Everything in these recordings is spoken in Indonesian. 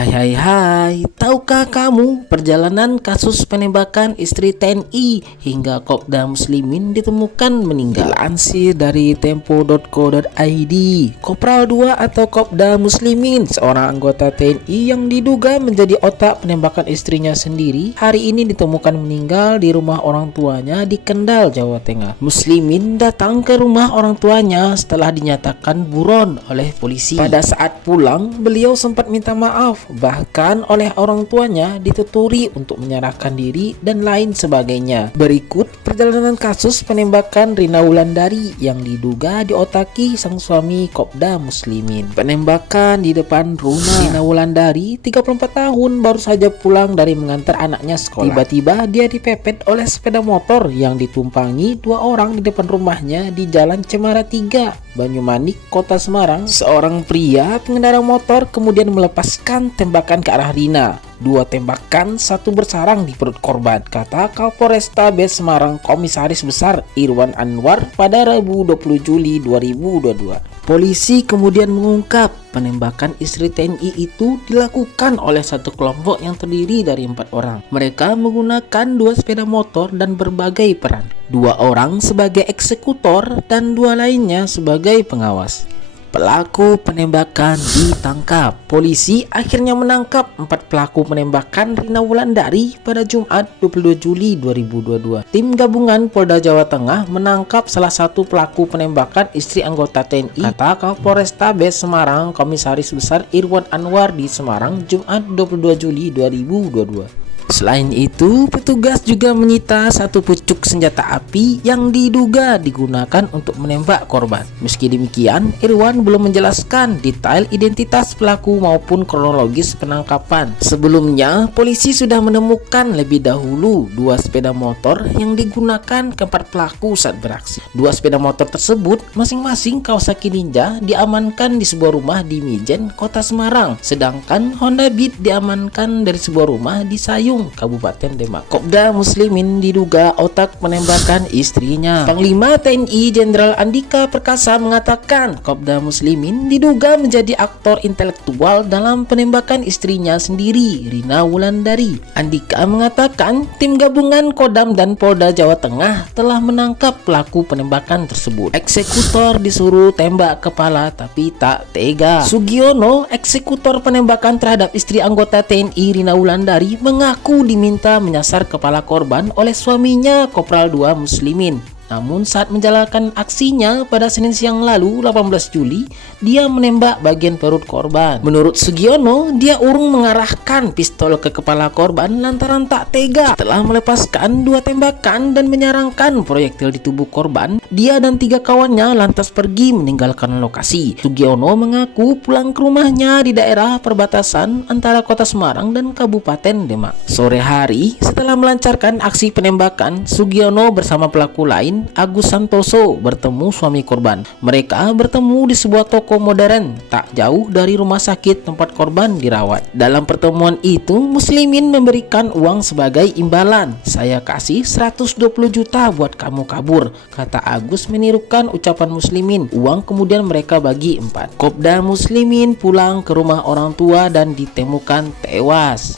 Hai, tahukah kamu perjalanan kasus penembakan istri TNI hingga Kopda Muslimin ditemukan meninggal? Dilansir dari tempo.co.id, Kopral 2 atau Kopda Muslimin, seorang anggota TNI yang diduga menjadi otak penembakan istrinya sendiri, hari ini ditemukan meninggal di rumah orang tuanya di Kendal, Jawa Tengah. Muslimin datang ke rumah orang tuanya setelah dinyatakan buron oleh polisi. Pada saat pulang, beliau sempat minta maaf, bahkan oleh orang tuanya dituturi untuk menyerahkan diri dan lain sebagainya. Berikut perjalanan kasus penembakan Rina Wulandari yang diduga diotaki sang suami Kopda Muslimin. Penembakan di depan rumah Rina Wulandari, 34 tahun, baru saja pulang dari mengantar anaknya sekolah. Tiba-tiba dia dipepet oleh sepeda motor yang ditumpangi dua orang di depan rumahnya di Jalan Cemara 3, Banyumanik, Kota Semarang. Seorang pria pengendara motor kemudian melepaskan tembakan ke arah Rina. Dua tembakan, satu bersarang di perut korban, kata Kapolrestabes Semarang Komisaris Besar Irwan Anwar pada Rabu 20 Juli 2022. Polisi kemudian mengungkap penembakan istri TNI itu dilakukan oleh satu kelompok yang terdiri dari 4 orang. Mereka menggunakan 2 sepeda motor dan berbagai peran. 2 orang sebagai eksekutor dan 2 lainnya sebagai pengawas. Pelaku penembakan ditangkap. Polisi akhirnya menangkap 4 pelaku penembakan Rina Wulandari pada Jumat 22 Juli 2022. Tim gabungan Polda Jawa Tengah menangkap salah satu pelaku penembakan istri anggota TNI, kata Kapolrestabes Semarang Komisaris Besar Irwan Anwar di Semarang Jumat 22 Juli 2022. Selain itu, petugas juga menyita satu pucuk senjata api yang diduga digunakan untuk menembak korban. Meski demikian, Irwan belum menjelaskan detail identitas pelaku maupun kronologis penangkapan. Sebelumnya, polisi sudah menemukan lebih dahulu 2 sepeda motor yang digunakan keempat pelaku saat beraksi. 2 sepeda motor tersebut, masing-masing Kawasaki Ninja, diamankan di sebuah rumah di Mijen, Kota Semarang. Sedangkan Honda Beat diamankan dari sebuah rumah di Sayung, Kabupaten Demak. Kopda Muslimin diduga otak penembakan istrinya. Panglima TNI Jenderal Andika Perkasa mengatakan Kopda Muslimin diduga menjadi aktor intelektual dalam penembakan istrinya sendiri, Rina Wulandari. Andika mengatakan tim gabungan Kodam dan Polda Jawa Tengah telah menangkap pelaku penembakan tersebut. Eksekutor disuruh tembak kepala tapi tak tega. Sugiono, eksekutor penembakan terhadap istri anggota TNI Rina Wulandari, mengaku diminta menyasar kepala korban oleh suaminya Kopral 2 Muslimin. Namun saat menjalankan aksinya pada Senin siang lalu 18 Juli, dia menembak bagian perut korban. Menurut Sugiono, dia urung mengarahkan pistol ke kepala korban lantaran tak tega. Setelah melepaskan 2 tembakan dan menyarangkan proyektil di tubuh korban, dia dan 3 kawannya lantas pergi meninggalkan lokasi. Sugiono mengaku pulang ke rumahnya di daerah perbatasan antara Kota Semarang dan Kabupaten Demak. Sore hari, setelah melancarkan aksi penembakan, Sugiono bersama pelaku lain, Agus Santoso, bertemu suami korban. Mereka bertemu di sebuah toko modern tak jauh dari rumah sakit tempat korban dirawat. Dalam pertemuan itu, Muslimin memberikan uang sebagai imbalan. "Saya kasih 120 juta buat kamu kabur," kata Agus menirukan ucapan Muslimin. Uang kemudian mereka bagi 4. Kopda Muslimin pulang ke rumah orang tua dan ditemukan tewas.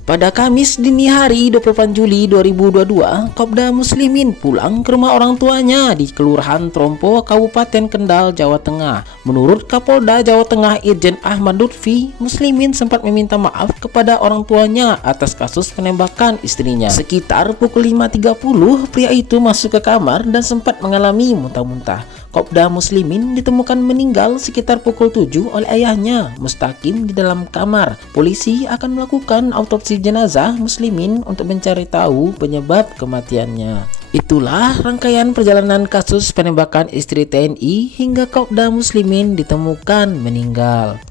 Pada Kamis dini hari 28 Juli 2022, Kopda Muslimin pulang ke rumah orang tuanya di Kelurahan Trompo, Kabupaten Kendal, Jawa Tengah. Menurut Kapolda Jawa Tengah Irjen Ahmad Lutfi, Muslimin sempat meminta maaf kepada orang tuanya atas kasus penembakan istrinya. Sekitar pukul 5.30, pria itu masuk ke kamar dan sempat mengalami muntah-muntah. Kopda Muslimin ditemukan meninggal sekitar pukul 7 oleh ayahnya, Mustaqim, di dalam kamar. Polisi akan melakukan autopsi jenazah Muslimin untuk mencari tahu penyebab kematiannya. Itulah rangkaian perjalanan kasus penembakan istri TNI hingga Kopda Muslimin ditemukan meninggal.